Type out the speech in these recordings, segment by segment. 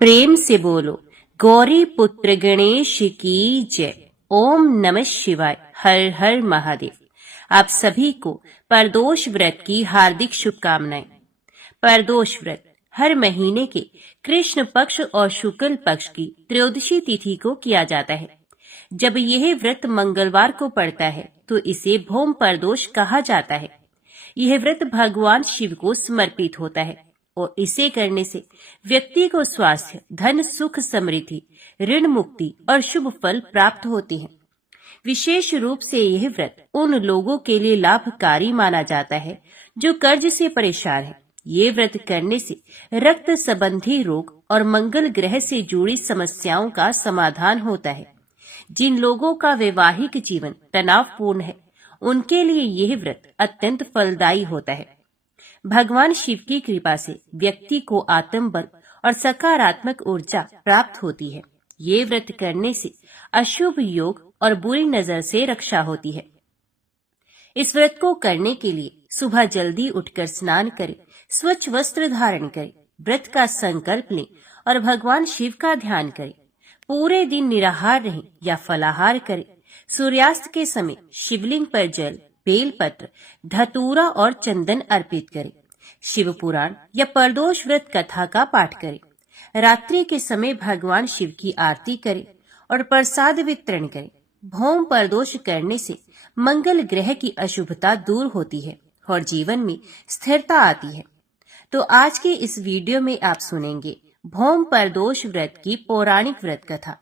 प्रेम से बोलो गौरी पुत्र गणेश की जय। ओम नमः शिवाय। हर हर महादेव। आप सभी को प्रदोष व्रत की हार्दिक शुभकामनाएं। प्रदोष व्रत हर महीने के कृष्ण पक्ष और शुक्ल पक्ष की त्रयोदशी तिथि को किया जाता है। जब यह व्रत मंगलवार को पड़ता है तो इसे भौम प्रदोष कहा जाता है। यह व्रत भगवान शिव को समर्पित होता है और इसे करने से व्यक्ति को स्वास्थ्य, धन, सुख, समृद्धि, ऋण मुक्ति और शुभ फल प्राप्त होते हैं। विशेष रूप से यह व्रत उन लोगों के लिए लाभकारी माना जाता है जो कर्ज से परेशान है। ये व्रत करने से रक्त संबंधी रोग और मंगल ग्रह से जुड़ी समस्याओं का समाधान होता है। जिन लोगों का वैवाहिक जीवन तनावपूर्ण है उनके लिए यह व्रत अत्यंत फलदायी होता है। भगवान शिव की कृपा से व्यक्ति को आत्मबल और सकारात्मक ऊर्जा प्राप्त होती है। ये व्रत करने से अशुभ योग और बुरी नजर से रक्षा होती है। इस व्रत को करने के लिए सुबह जल्दी उठकर स्नान करें, स्वच्छ वस्त्र धारण करें, व्रत का संकल्प लें और भगवान शिव का ध्यान करें। पूरे दिन निराहार रहें या फलाहार करें। सूर्यास्त के समय शिवलिंग पर जल, बेलपत्र, धतूरा और चंदन अर्पित करें। शिव पुराण या प्रदोष व्रत कथा का पाठ करें। रात्रि के समय भगवान शिव की आरती करें और प्रसाद वितरण करें। भौम प्रदोष करने से मंगल ग्रह की अशुभता दूर होती है और जीवन में स्थिरता आती है। तो आज के इस वीडियो में आप सुनेंगे भौम प्रदोष व्रत की पौराणिक व्रत कथा।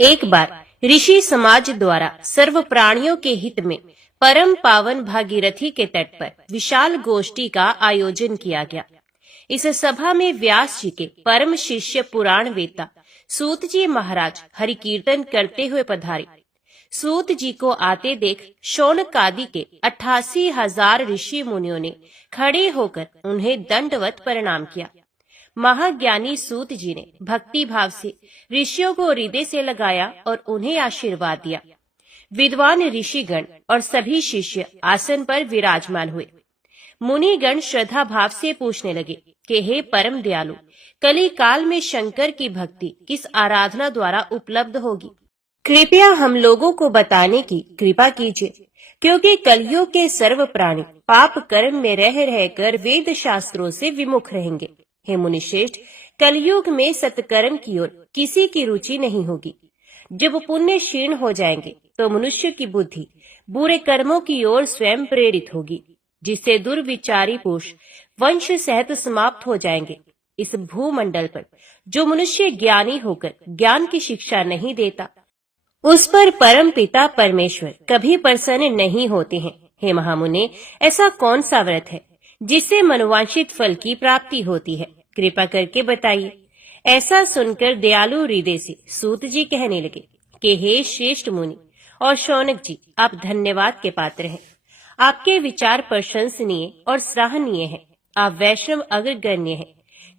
एक बार ऋषि समाज द्वारा सर्व प्राणियों के हित में परम पावन भागीरथी के तट पर विशाल गोष्ठी का आयोजन किया गया। इस सभा में व्यास जी के परम शिष्य पुराण वेत्ता सूत जी महाराज हरि कीर्तन करते हुए पधारे। सूत जी को आते देख शौनक आदि के 88,000 ऋषि मुनियों ने खड़े होकर उन्हें दंडवत प्रणाम किया। महाज्ञानी सूत जी ने भक्ति भाव से ऋषियों को हृदय से लगाया और उन्हें आशीर्वाद दिया। विद्वान ऋषिगण और सभी शिष्य आसन पर विराजमान हुए। मुनिगण श्रद्धा भाव से पूछने लगे कि हे परम दयालु, कली काल में शंकर की भक्ति किस आराधना द्वारा उपलब्ध होगी? कृपया हम लोगों को बताने की कृपा कीजिए, क्योंकि कलयुग के सर्व प्राणी पाप कर्म में रह रहकर वेद शास्त्रों से विमुख रहेंगे। हे मुनिश्रेष्ठ, कलयुग में सत्कर्म की ओर किसी की रुचि नहीं होगी। जब पुण्य क्षीण हो जाएंगे तो मनुष्य की बुद्धि बुरे कर्मों की ओर स्वयं प्रेरित होगी, जिससे दुर्विचारी पुरुष वंश सहित समाप्त हो जाएंगे। इस भूमंडल पर जो मनुष्य ज्ञानी होकर ज्ञान की शिक्षा नहीं देता, उस पर परम पिता परमेश्वर कभी प्रसन्न नहीं होते हैं। हे महामुने, ऐसा कौन सा व्रत है जिससे मनोवांछित फल की प्राप्ति होती है? कृपा करके बताइए। ऐसा सुनकर दयालु हृदय से सूत जी कहने लगे कि हे श्रेष्ठ मुनि और शौनक जी, आप धन्यवाद के पात्र हैं। आपके विचार प्रशंसनीय और सराहनीय हैं। आप वैष्णव अग्रगण्य हैं,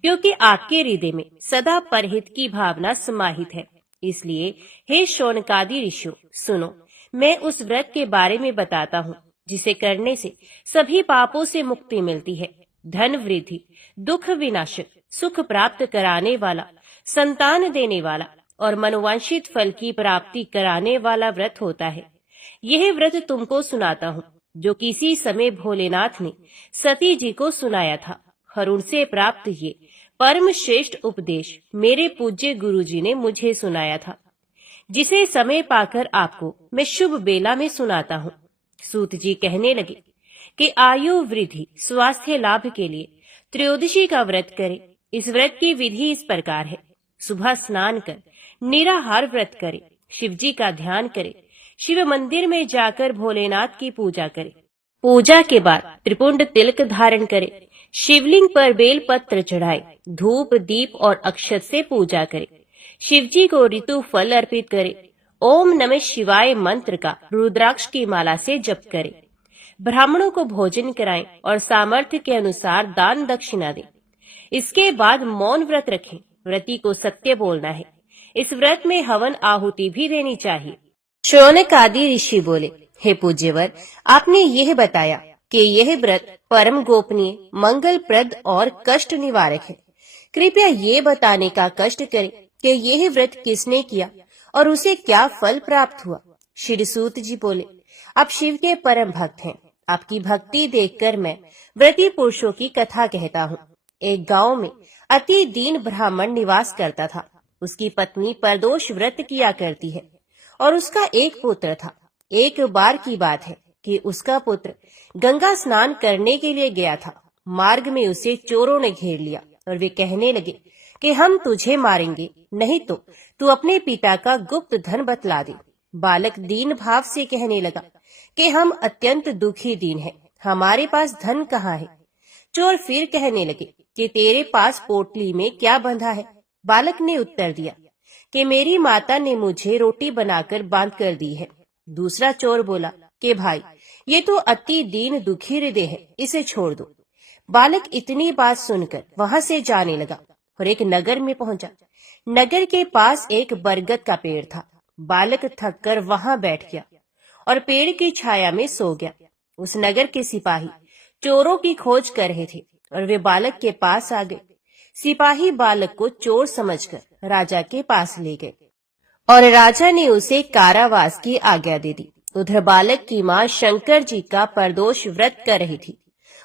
क्योंकि आपके हृदय में सदा परहित की भावना समाहित है। इसलिए हे शौनकादि ऋषियों, सुनो, मैं उस व्रत के बारे में बताता हूँ जिसे करने से सभी पापों से मुक्ति मिलती है। धन वृद्धि, दुख विनाशक, सुख प्राप्त कराने वाला, संतान देने वाला और मनोवांछित फल की प्राप्ति कराने वाला व्रत होता है। यह व्रत तुमको सुनाता हूँ जो किसी समय भोलेनाथ ने सती जी को सुनाया था और उनसे प्राप्त ये परम श्रेष्ठ उपदेश मेरे पूज्य गुरु जी ने मुझे सुनाया था, जिसे समय पाकर आपको मैं शुभ बेला में सुनाता हूँ। सूत जी कहने लगे कि आयु वृद्धि, स्वास्थ्य लाभ के लिए त्रयोदशी का व्रत करें। इस व्रत की विधि इस प्रकार है। सुबह स्नान कर निराहार व्रत करें, शिव जी का ध्यान करें, शिव मंदिर में जाकर भोलेनाथ की पूजा करें। पूजा के बाद त्रिपुंड तिलक धारण करें, शिवलिंग पर बेल पत्र चढ़ाए, धूप दीप और अक्षत से पूजा करें। शिव जी को ऋतु फल अर्पित करें। ओम नमः शिवाय मंत्र का रुद्राक्ष की माला से जप करें। ब्राह्मणों को भोजन कराएं और सामर्थ्य के अनुसार दान दक्षिणा दें। इसके बाद मौन व्रत रखें। व्रती को सत्य बोलना है। इस व्रत में हवन आहुति भी देनी चाहिए। शौनक आदि ऋषि बोले, हे पूज्यवर, आपने यह बताया कि यह व्रत परम गोपनीय, मंगलप्रद और कष्ट निवारक है। कृपया ये बताने का कष्ट करें कि यह व्रत किसने किया और उसे क्या फल प्राप्त हुआ। श्री सूत जी बोले, आप शिव के परम भक्त हैं। आपकी भक्ति देखकर मैं व्रती पुरुषों की कथा कहता हूँ। एक गांव में अति दीन ब्राह्मण निवास करता था। उसकी पत्नी परदोष व्रत किया करती है और उसका एक पुत्र था। एक बार की बात है कि उसका पुत्र गंगा स्नान करने के लिए गया था। मार्ग में उसे चोरों ने घेर लिया और वे कहने लगे कि हम तुझे मारेंगे, नहीं तो तू अपने पिता का गुप्त धन बतला दे। बालक दीन भाव से कहने लगा कि हम अत्यंत दुखी दीन हैं, हमारे पास धन कहाँ है। चोर फिर कहने लगे कि तेरे पास पोटली में क्या बंधा है। बालक ने उत्तर दिया कि मेरी माता ने मुझे रोटी बनाकर बांध कर दी है। दूसरा चोर बोला कि भाई, ये तो अति दीन दुखी हृदय है, इसे छोड़ दो। बालक इतनी बात सुनकर वहां से जाने लगा और एक नगर में पहुंचा। नगर के पास एक बरगद का पेड़ था। बालक थक कर वहां बैठ गया और पेड़ की छाया में सो गया। उस नगर के सिपाही चोरों की खोज कर रहे थे और वे बालक के पास आ गए। सिपाही बालक को चोर समझकर राजा के पास ले गए और राजा ने उसे कारावास की आज्ञा दे दी। उधर बालक की माँ शंकर जी का परदोष व्रत कर रही थी।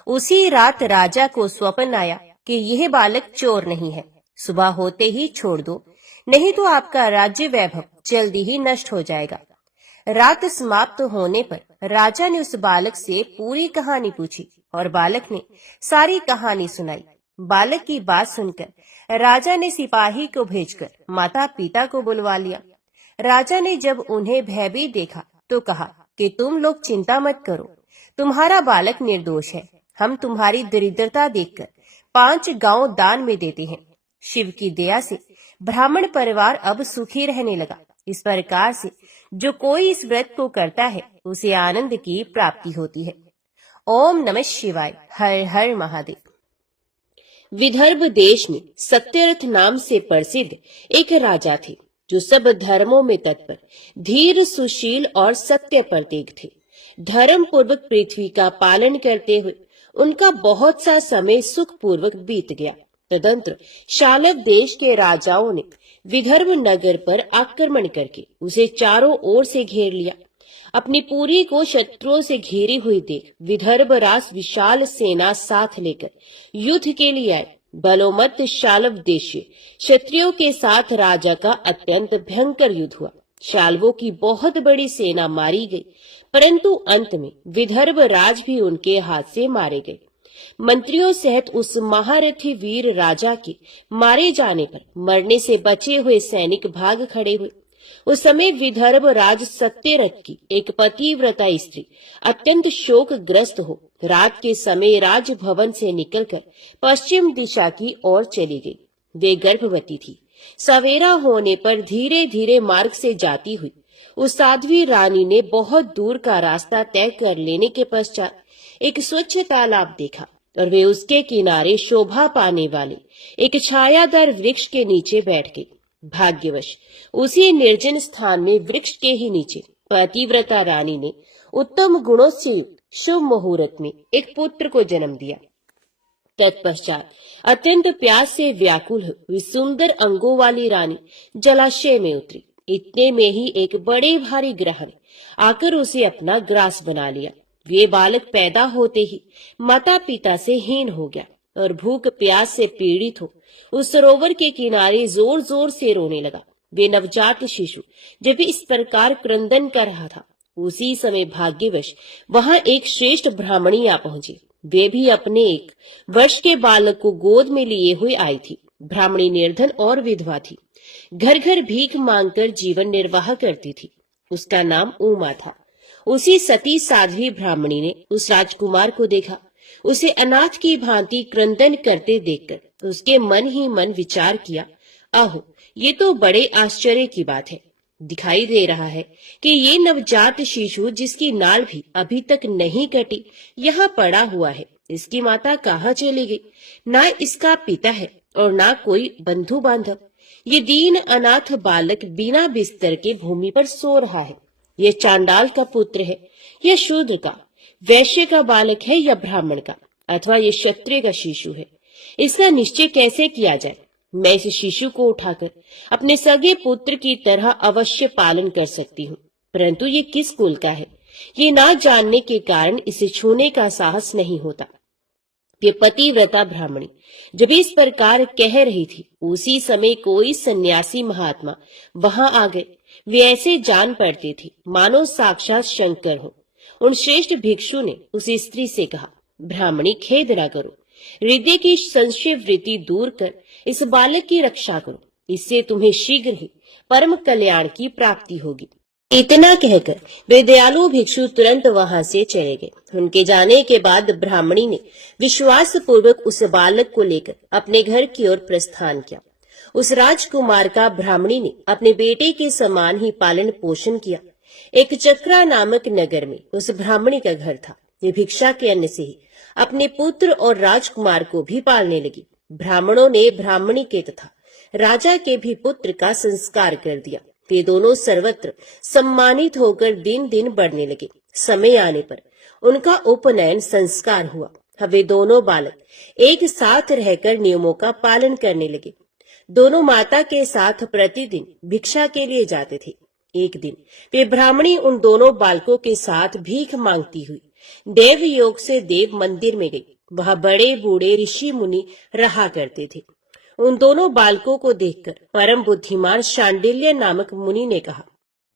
उसी रात राजा को स्वप्न आया कि यह बालक चोर नहीं है, सुबह होते ही छोड़ दो, नहीं तो आपका राज्य वैभव जल्दी ही नष्ट हो जाएगा। रात समाप्त होने पर राजा ने उस बालक से पूरी कहानी पूछी और बालक ने सारी कहानी सुनाई। बालक की बात सुनकर राजा ने सिपाही को भेजकर माता पिता को बुलवा लिया। राजा ने जब उन्हें भयभीत देखा तो कहा कि तुम लोग चिंता मत करो, तुम्हारा बालक निर्दोष है। हम तुम्हारी दरिद्रता देखकर 5 गांव दान में देते हैं। शिव की दया से ब्राह्मण परिवार अब सुखी रहने लगा। इस प्रकार से जो कोई इस व्रत को करता है उसे आनंद की प्राप्ति होती है। ओम नमः शिवाय। हर हर महादेव। विदर्भ देश में सत्यरथ नाम से प्रसिद्ध एक राजा थे जो सब धर्मों में तत्पर, धीर, सुशील और सत्य प्रतीक थे। धर्म पूर्वक पृथ्वी का पालन करते हुए उनका बहुत सा समय सुख पूर्वक बीत गया। तदंतर शालव देश के राजाओं ने विदर्भ नगर पर आक्रमण करके उसे चारों ओर से घेर लिया। अपनी पुरी को शत्रुओं से घेरी हुई देख विदर्भ राज विशाल सेना साथ लेकर युद्ध के लिए आए। बलोमत शालव देशीय क्षत्रियों के साथ राजा का अत्यंत भयंकर युद्ध हुआ। शालवों की बहुत बड़ी सेना मारी गई, परंतु अंत में विदर्भ राज भी उनके हाथ से मारे गए। मंत्रियों सहित उस महारथी वीर राजा के मारे जाने पर मरने से बचे हुए सैनिक भाग खड़े हुए। उस समय विदर्भ राज सत्यरथ की एक पतिव्रता स्त्री अत्यंत शोकग्रस्त हो रात के समय राजभवन से निकलकर पश्चिम दिशा की ओर चली गई। वे गर्भवती थी। सवेरा होने पर धीरे धीरे मार्ग से जाती हुई उस साध्वी रानी ने बहुत दूर का रास्ता तय कर लेने के पश्चात एक स्वच्छ तालाब देखा और वे उसके किनारे शोभा पाने वाले एक छायादार वृक्ष के नीचे बैठ गई। भाग्यवश उसी निर्जन स्थान में वृक्ष के ही नीचे पतिव्रता रानी ने उत्तम गुणों से शुभ मुहूर्त में एक पुत्र को जन्म दिया। तत्पश्चात अत्यंत प्यास से व्याकुल हुई सुंदर अंगों वाली रानी जलाशय में उतरी। इतने में ही एक बड़े भारी ग्रह ने आकर उसे अपना ग्रास बना लिया। वे बालक पैदा होते ही माता पिता से हीन हो गया और भूख प्यास से पीड़ित हो उस सरोवर के किनारे जोर जोर से रोने लगा। वे नवजात शिशु जब इस प्रकार क्रंदन कर रहा था, उसी समय भाग्यवश वहां एक श्रेष्ठ ब्राह्मणी आ पहुंची। वे भी अपने 1 वर्ष के बालक को गोद में लिए हुए आई थी। ब्राह्मणी निर्धन और विधवा थी। घर घर भीख मांगकर जीवन निर्वाह करती थी। उसका नाम उमा था। उसी सती साध्वी ब्राह्मणी ने उस राजकुमार को देखा। उसे अनाथ की भांति क्रंदन करते देखकर उसके मन ही मन विचार किया, आहो, ये तो बड़े आश्चर्य की बात है। दिखाई दे रहा है कि ये नवजात शिशु जिसकी नाल भी अभी तक नहीं कटी यहाँ पड़ा हुआ है। इसकी माता कहाँ चली गई? ना इसका पिता है और ना कोई बंधु बांधव। ये दीन अनाथ बालक बिना बिस्तर के भूमि पर सो रहा है। ये चांडाल का पुत्र है या शूद्र का, वैश्य का बालक है या ब्राह्मण का, अथवा ये क्षत्रिय का शिशु है? इसका निश्चय कैसे किया जाए? मैं इस शिशु को उठाकर अपने सगे पुत्र की तरह अवश्य पालन कर सकती हूँ, परंतु ये किस कुल का है, ये ना जानने के कारण इसे छूने का साहस नहीं होता। ये पतिव्रता ब्राह्मणी जब इस प्रकार कह रही थी, उसी समय कोई सन्यासी महात्मा वहां आ गए। वे ऐसे जान पड़ते थे मानो साक्षात शंकर हो। उन श्रेष्ठ भिक्षु ने उस स्त्री से कहा, ब्राह्मणी खेद न करो, हृदय की संशय वृत्ति दूर कर इस बालक की रक्षा करो, इससे तुम्हें शीघ्र ही परम कल्याण की प्राप्ति होगी। इतना कहकर वे दयालु भिक्षु तुरंत वहां से चले गए। उनके जाने के बाद ब्राह्मणी ने विश्वास पूर्वक उस बालक को लेकर अपने घर की ओर प्रस्थान किया। उस राजकुमार का ब्राह्मणी ने अपने बेटे के समान ही पालन पोषण किया। एक चक्रा नामक नगर में उस ब्राह्मणी का घर था। ये भिक्षा के अन्न से ही अपने पुत्र और राजकुमार को भी पालने लगी। ब्राह्मणों ने ब्राह्मणी के तथा राजा के भी पुत्र का संस्कार कर दिया। वे दोनों सर्वत्र सम्मानित होकर दिन दिन बढ़ने लगे। समय आने पर उनका उपनयन संस्कार हुआ। अब वे दोनों बालक एक साथ रहकर नियमों का पालन करने लगे। दोनों माता के साथ प्रतिदिन भिक्षा के लिए जाते थे। एक दिन वे ब्राह्मणी उन दोनों बालकों के साथ भीख मांगती हुई देव योग से देव मंदिर में गई। वहां बड़े बूढ़े ऋषि मुनि रहा करते थे। उन दोनों बालकों को देखकर परम बुद्धिमान शांडिल्य नामक मुनि ने कहा,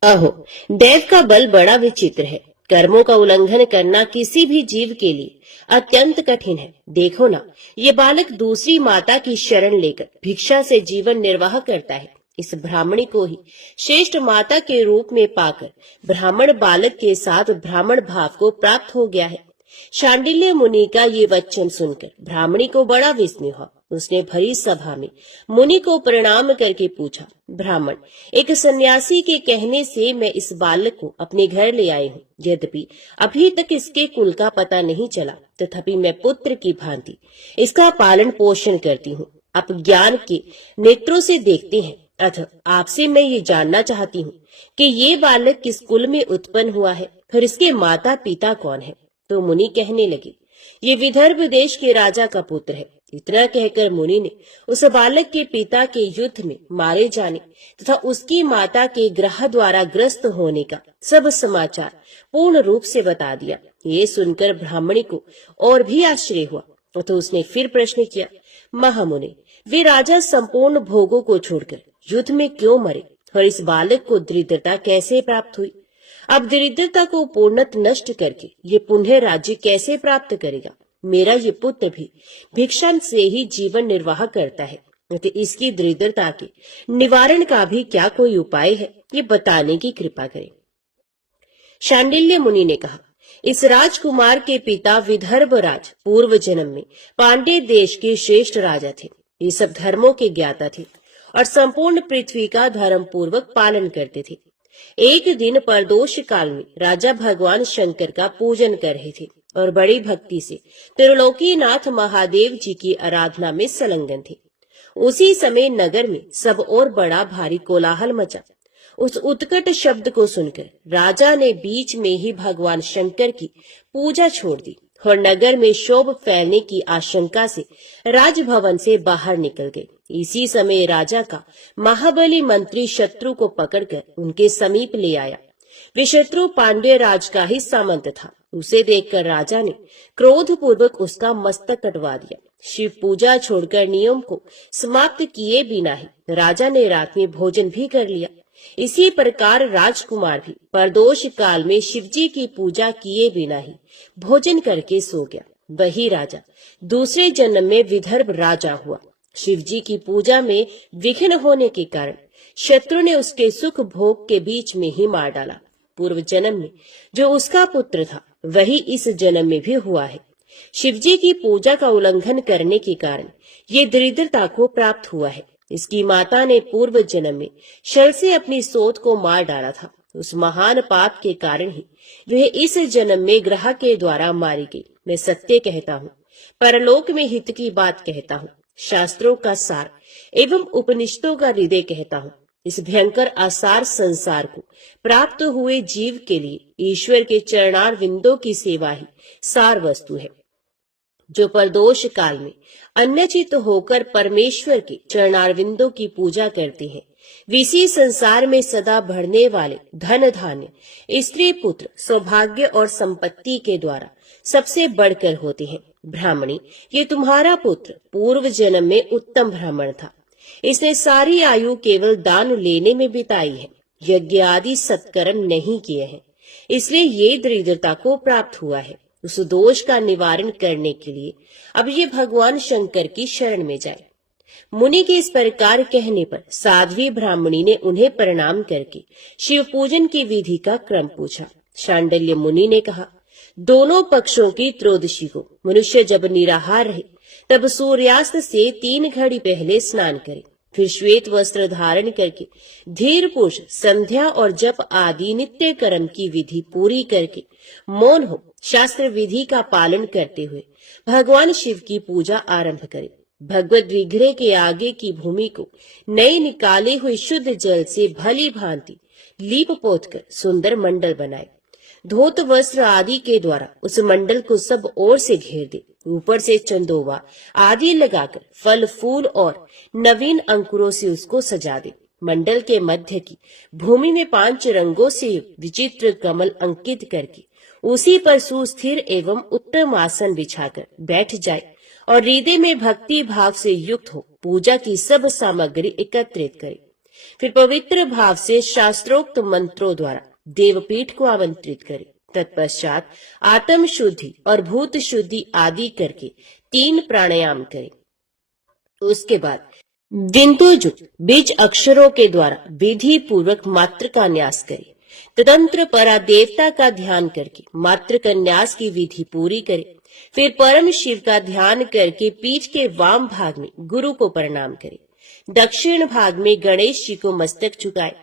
अहो, देव का बल बड़ा विचित्र है। कर्मों का उल्लंघन करना किसी भी जीव के लिए अत्यंत कठिन है। देखो ना, ये बालक दूसरी माता की शरण लेकर भिक्षा से जीवन निर्वाह करता है। इस ब्राह्मणी को ही श्रेष्ठ माता के रूप में पाकर ब्राह्मण बालक के साथ ब्राह्मण भाव को प्राप्त हो गया है। शांडिल्य मुनि का ये वचन सुनकर ब्राह्मणी को बड़ा विस्मय हुआ। उसने भरी सभा में मुनि को प्रणाम करके पूछा, ब्राह्मण, एक सन्यासी के कहने से मैं इस बालक को अपने घर ले आई हूँ। यद्यपि अभी तक इसके कुल का पता नहीं चला, तथापि मैं पुत्र की भांति इसका पालन पोषण करती हूँ। आप ज्ञान के नेत्रों से देखते हैं, अतः आपसे मैं ये जानना चाहती हूँ कि ये बालक किस कुल में उत्पन्न हुआ है, फिर इसके माता पिता कौन है। तो मुनि कहने लगे, ये विदर्भ देश के राजा का पुत्र है। इतना कहकर मुनि ने उस बालक के पिता के युद्ध में मारे जाने तथा उसकी माता के ग्रह द्वारा ग्रस्त होने का सब समाचार पूर्ण रूप से बता दिया। ये सुनकर ब्राह्मणी को और भी आश्चर्य हुआ। तो उसने फिर प्रश्न किया, महामुनि, वे राजा संपूर्ण भोगों को छोड़कर युद्ध में क्यों मरे और इस बालक को दरिद्रता कैसे प्राप्त हुई? अब दरिद्रता को पूर्णतः नष्ट करके ये पुनः राज्य कैसे प्राप्त करेगा? मेरा ये पुत्र भी भिक्षा से ही जीवन निर्वाह करता है, तो इसकी दरिद्रता के निवारण का भी क्या कोई उपाय है? ये बताने की कृपा करें। शांडिल्य मुनि ने कहा, इस राजकुमार के पिता विदर्भ राज पूर्व जन्म में पांड्य देश के श्रेष्ठ राजा थे। ये सब धर्मों के ज्ञाता थे और संपूर्ण पृथ्वी का धर्म पूर्वक पालन करते थे। एक दिन प्रदोष काल में राजा भगवान शंकर का पूजन कर रहे थे और बड़ी भक्ति से त्रिलोकीनाथ महादेव जी की आराधना में संलग्न थे। उसी समय नगर में सब और बड़ा भारी कोलाहल मचा। उस उत्कट शब्द को सुनकर राजा ने बीच में ही भगवान शंकर की पूजा छोड़ दी और नगर में शोभ फैलने की आशंका से राजभवन से बाहर निकल गए। इसी समय राजा का महाबली मंत्री शत्रु को पकड़कर उनके समीप ले आया। वे शत्रु पांड्य राज का ही सामंत था। उसे देखकर राजा ने क्रोध पूर्वक उसका मस्तक कटवा दिया। शिव पूजा छोड़कर नियम को समाप्त किए बिना ही राजा ने रात में भोजन भी कर लिया। इसी प्रकार राजकुमार भी प्रदोष काल में शिवजी की पूजा किए बिना ही भोजन करके सो गया। वही राजा दूसरे जन्म में विदर्भ राजा हुआ। शिवजी की पूजा में विघ्न होने के कारण शत्रु ने उसके सुख भोग के बीच में ही मार डाला। पूर्व जन्म में जो उसका पुत्र था वही इस जन्म में भी हुआ है। शिवजी की पूजा का उल्लंघन करने के कारण ये दरिद्रता को प्राप्त हुआ है। इसकी माता ने पूर्व जन्म में शल से अपनी सोत को मार डाला था। उस महान पाप के कारण ही वह इस जन्म में ग्रह के द्वारा मारी गई। मैं सत्य कहता हूँ, परलोक में हित की बात कहता हूँ, शास्त्रों का सार एवं उपनिषदों का हृदय कहता हूँ। इस भयंकर आसार संसार को प्राप्त हुए जीव के लिए ईश्वर के चरणार विंदों की सेवा ही सार वस्तु है। जो प्रदोष काल में अन्नचित होकर परमेश्वर के चरणारविंदों की पूजा करते हैं, इसी संसार में सदा बढ़ने वाले धन धान्य, स्त्री पुत्र, सौभाग्य और संपत्ति के द्वारा सबसे बढ़कर होते हैं। ब्राह्मणी, ये तुम्हारा पुत्र पूर्व जन्म में उत्तम ब्राह्मण था। इसने सारी आयु केवल दान लेने में बिताई है, यज्ञ आदि सत्कर्म नहीं किए हैं, इसलिए ये दरिद्रता को प्राप्त हुआ है। उस दोष का निवारण करने के लिए अब ये भगवान शंकर की शरण में जाए। मुनि के इस प्रकार कहने पर साध्वी ब्राह्मणी ने उन्हें प्रणाम करके शिव पूजन की विधि का क्रम पूछा। शांडिल्य मुनि ने कहा, दोनों पक्षों की त्रयोदशी को मनुष्य जब निराहार रहे तब सूर्यास्त से 3 घड़ी पहले स्नान करे, फिर श्वेत वस्त्र धारण करके धीर पुरुष संध्या और जप आदि नित्य कर्म की विधि पूरी करके मौन हो शास्त्र विधि का पालन करते हुए भगवान शिव की पूजा आरंभ करे। भगवत विग्रह के आगे की भूमि को नए निकाले हुए शुद्ध जल से भली भांति लीप पोत कर सुंदर मंडल बनाए। धोत वस्त्र आदि के द्वारा उस मंडल को सब ओर से घेर दे। ऊपर से चंदोवा आदि लगाकर फल फूल और नवीन अंकुरों से उसको सजा दे। मंडल के मध्य की भूमि में 5 रंगों से विचित्र कमल अंकित करके उसी पर सुस्थिर एवं उत्तम आसन बिछाकर बैठ जाए और हृदय में भक्ति भाव से युक्त हो पूजा की सब सामग्री एकत्रित करे। फिर पवित्र भाव से शास्त्रोक्त मंत्रों द्वारा देवपीठ को आमंत्रित करे। तत्पश्चात आत्म शुद्धि और भूत शुद्धि आदि करके 3 प्राणायाम करे। उसके बाद दिंतुजुक्त बीज अक्षरों के द्वारा विधि पूर्वक मात्र का न्यास करे। तदंतर परा देवता का ध्यान करके मात्र का न्यास की विधि पूरी करे। फिर परम शिव का ध्यान करके पीठ के वाम भाग में गुरु को प्रणाम करे। दक्षिण भाग में गणेश जी को मस्तक झुकाए।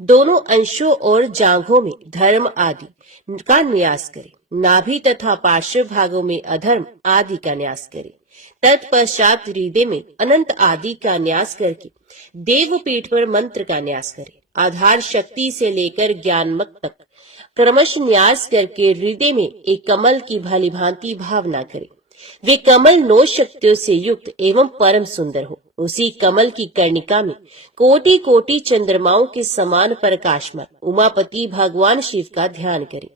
दोनों अंशों और जांघों में धर्म आदि का न्यास करे। नाभि तथा पार्श्व भागों में अधर्म आदि का न्यास करे। तत्पश्चात हृदय में अनंत आदि का न्यास करके देवपीठ पर मंत्र का न्यास करे। आधार शक्ति से लेकर ज्ञानमक तक क्रमश न्यास करके हृदय में एक कमल की भली भांति भावना करे। वे कमल 9 शक्तियों से युक्त एवं परम सुंदर हो। उसी कमल की कर्णिका में कोटि कोटि चंद्रमाओं के समान प्रकाशमान उमापति भगवान शिव का ध्यान करे।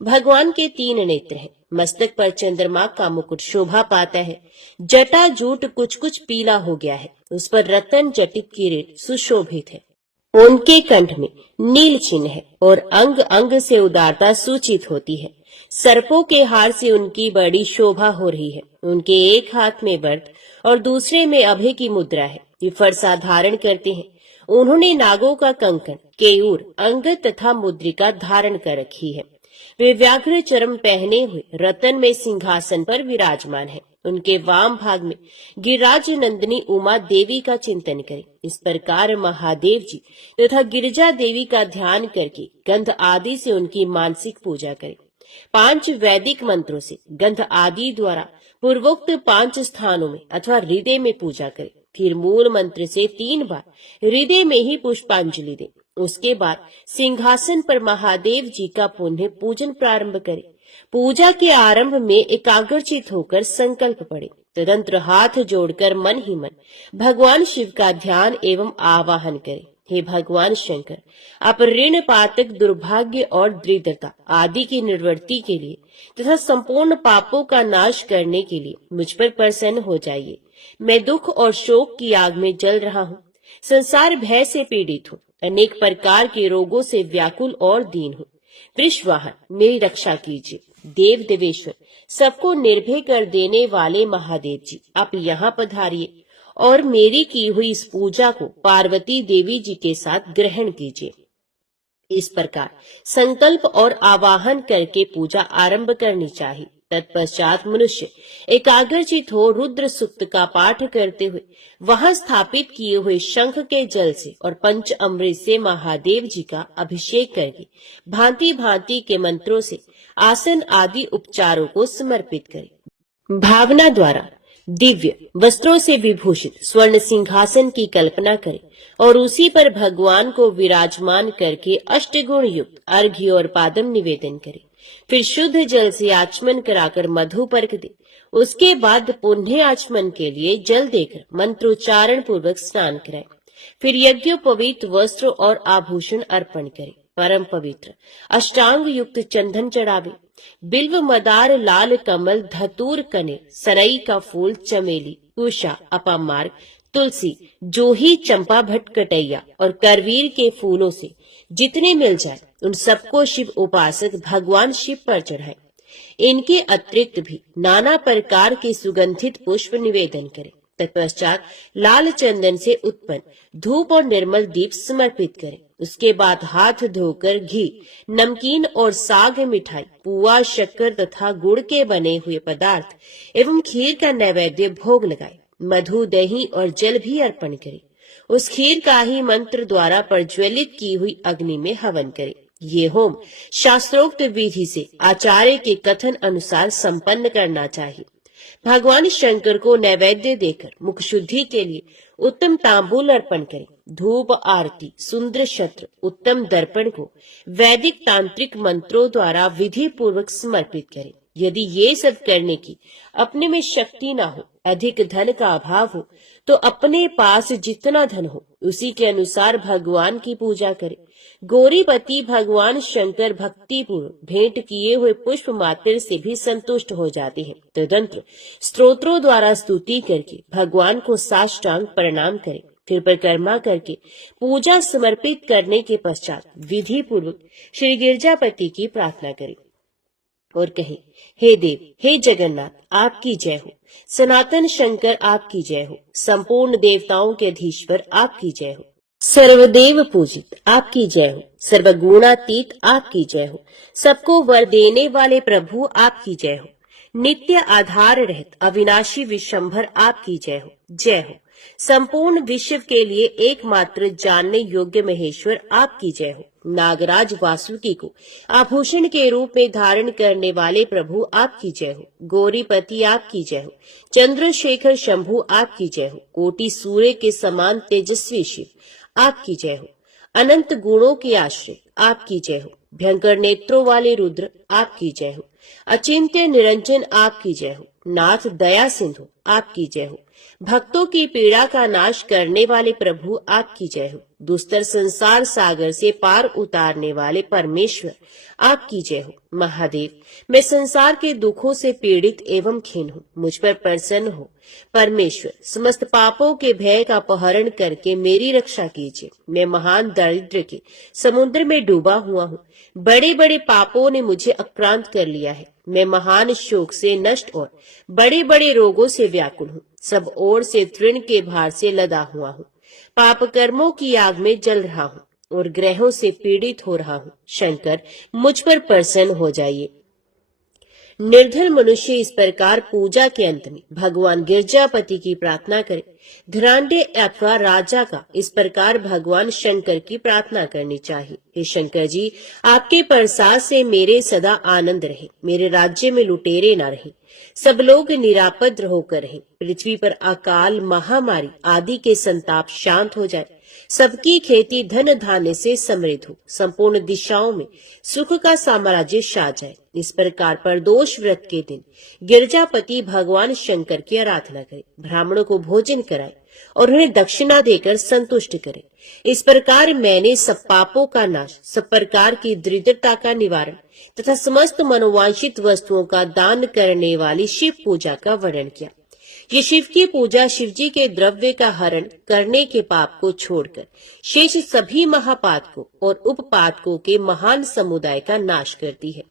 भगवान के 3 नेत्र हैं। मस्तक पर चंद्रमा का मुकुट शोभा पाता है। जटा जूट कुछ कुछ पीला हो गया है। उस पर रतन जटित किरीट सुशोभित है। उनके कंठ में नील चिन्ह है और अंग अंग से उदारता सूचित होती है। सर्पों के हार से उनकी बड़ी शोभा हो रही है। उनके एक हाथ में वरद और दूसरे में अभय की मुद्रा है। ये फरसा धारण करते हैं। उन्होंने नागों का कंकण, केयूर, अंगद तथा मुद्रिका धारण कर रखी है। वे व्याघ्र चरम पहने हुए रतन में सिंहासन पर विराजमान है। उनके वाम भाग में गिरिराज नंदिनी उमा देवी का चिंतन करें। इस प्रकार महादेव जी तथा गिरिजा देवी का ध्यान करके गंध आदि से उनकी मानसिक पूजा करें। 5 वैदिक मंत्रों से गंध आदि द्वारा पूर्वोक्त 5 स्थानों में अथवा हृदय में पूजा करें। फिर मूल मंत्र से 3 बार हृदय में ही पुष्पांजलि दें। उसके बाद सिंहासन पर महादेव जी का पुनः पूजन प्रारंभ करें। पूजा के आरंभ में एकाग्रचित होकर संकल्प पड़े। तदंतर हाथ जोड़कर मन ही मन भगवान शिव का ध्यान एवं आवाहन करें। हे भगवान शंकर, आप ऋण पातक दुर्भाग्य और दरिद्रता आदि की निवृत्ति के लिए तथा संपूर्ण पापों का नाश करने के लिए मुझ पर प्रसन्न हो जाइए। मैं दुख और शोक की आग में जल रहा हूँ। संसार भय से पीड़ित हूँ। अनेक प्रकार के रोगों से व्याकुल और दीन हूँ। वृषवाहन, मेरी रक्षा कीजिए। देव देवेश्वर, सबको निर्भय कर देने वाले महादेव जी, आप यहाँ पधारिए और मेरी की हुई इस पूजा को पार्वती देवी जी के साथ ग्रहण कीजिए। इस प्रकार संकल्प और आवाहन करके पूजा आरंभ करनी चाहिए। तत्पश्चात मनुष्य एकाग्रचित हो रुद्र सूक्त का पाठ करते हुए वहां स्थापित किए हुए शंख के जल से और पंच अमृत से महादेव जी का अभिषेक करके भांति भांति के मंत्रों से आसन आदि उपचारों को समर्पित करे। भावना द्वारा दिव्य वस्त्रों से विभूषित स्वर्ण सिंहासन की कल्पना करें और उसी पर भगवान को विराजमान करके अष्टगुण युक्त अर्घ्य और पादम निवेदन करें। फिर शुद्ध जल से आचमन कराकर मधु पर्क दे उसके बाद पुण्य आचमन के लिए जल देकर मंत्रोच्चारण पूर्वक स्नान कराए। फिर यज्ञोपवीत वस्त्र और आभूषण अर्पण करे। परम पवित्र अष्टांग युक्त चंदन चढ़ावे। बिल्व मदार लाल कमल धतूर कने सरई का फूल चमेली उषा अपामार्ग तुलसी जोही चंपा भट्ट कटैया और करवीर के फूलों से जितने मिल जाए उन सबको शिव उपासक भगवान शिव पर चढ़ाए। इनके अतिरिक्त भी नाना प्रकार के सुगंधित पुष्प निवेदन करें। तत्पश्चात लाल चंदन से उत्पन्न धूप और निर्मल दीप समर्पित करें। उसके बाद हाथ धोकर घी, नमकीन और साग मिठाई, पुआ, शक्कर तथा गुड़ के बने हुए पदार्थ एवं खीर का नैवेद्य भोग लगाए। मधु, दही और जल भी अर्पण करें। उस खीर का ही मंत्र द्वारा प्रज्वलित की हुई अग्नि में हवन करें। ये होम शास्त्रोक्त विधि से आचार्य के कथन अनुसार संपन्न करना चाहिए। भगवान शंकर को नैवेद्य देकर मुख शुद्धि के लिए उत्तम तांबूल अर्पण करें। धूप आरती, सुंदर छत्र, उत्तम दर्पण को वैदिक तांत्रिक मंत्रों द्वारा विधि पूर्वक समर्पित करें। यदि ये सब करने की अपने में शक्ति ना हो, अधिक धन का अभाव हो, तो अपने पास जितना धन हो उसी के अनुसार भगवान की पूजा करें। गौरीपति भगवान शंकर भक्ति पूर्वक भेंट किए हुए पुष्प मात्र से भी संतुष्ट हो जाते हैं। तदंतर स्तोत्रों द्वारा स्तुति करके भगवान को साष्टांग प्रणाम करें। फिर परिक्रमा करके पूजा समर्पित करने के पश्चात विधि पूर्वक श्री गिरजापति की प्रार्थना करें और कहें, हे देव, हे जगन्नाथ, आपकी जय हो। सनातन शंकर आपकी जय हो। संपूर्ण देवताओं के अधीश्वर आपकी जय हो। सर्वदेव पूजित आपकी जय हो। सर्वगुणातीत आपकी जय हो। सबको वर देने वाले प्रभु आपकी जय हो। नित्य आधार रहित अविनाशी विशंभर आपकी जय हो। जय हो। संपूर्ण विश्व के लिए एकमात्र जानने योग्य महेश्वर आपकी जय हो। नागराज वासुकी को आभूषण के रूप में धारण करने वाले प्रभु आपकी जय हो। गौरीपति आपकी जय हो। चंद्रशेखर शंभु आपकी जय हो। कोटि सूर्य के समान तेजस्वी शिव आपकी जय हो। अनंत गुणों के आश्रय आपकी जय हो। भयंकर नेत्रों वाले रुद्र आपकी जय हो। अचिंत्य निरंजन आपकी जय हो। नाथ दया सिंधु आपकी जय हो। भक्तों की पीड़ा का नाश करने वाले प्रभु आपकी जय हो। दुस्तर संसार सागर से पार उतारने वाले परमेश्वर आपकी जय हो। महादेव, मैं संसार के दुखों से पीड़ित एवं खीन हूँ, मुझ पर प्रसन्न हो। परमेश्वर, समस्त पापों के भय का अपहरण करके मेरी रक्षा कीजिए। मैं महान दारिद्र्य के समुद्र में डूबा हुआ हूँ। बड़े बड़े पापों ने मुझे आक्रांत कर लिया है। मैं महान शोक से नष्ट और बड़े बड़े रोगों से व्याकुल हूँ। सब ओर से तृण के भार से लदा हुआ हूँ। पाप कर्मों की आग में जल रहा हूँ और ग्रहों से पीड़ित हो रहा हूँ। शंकर, मुझ पर प्रसन्न हो जाइए। निर्धन मनुष्य इस प्रकार पूजा के अंत में भगवान गिरजापति की प्रार्थना करे। धनाढ्य अथवा राजा का इस प्रकार भगवान शंकर की प्रार्थना करनी चाहिए। हे शंकर जी, आपके प्रसाद से मेरे सदा आनंद रहे। मेरे राज्य में लुटेरे न रहे। सब लोग निरापद होकर रहे। पृथ्वी पर अकाल, महामारी आदि के संताप शांत हो जाए। सबकी खेती धन धान्य से समृद्ध हो। संपूर्ण दिशाओं में सुख का साम्राज्य छा जाए। इस प्रकार प्रदोष व्रत के दिन गिरजापति भगवान शंकर की आराधना करे। ब्राह्मणों को भोजन कराए और उन्हें दक्षिणा देकर संतुष्ट करे। इस प्रकार मैंने सब पापों का नाश, सब प्रकार की दरिद्रता का निवारण तथा समस्त मनोवांछित वस्तुओं का दान करने वाली शिव पूजा का वर्णन किया। ये शिव की पूजा शिव जी के द्रव्य का हरण करने के पाप को छोड़कर शेष सभी महापातकों और उपपातकों के महान समुदाय का नाश करती है।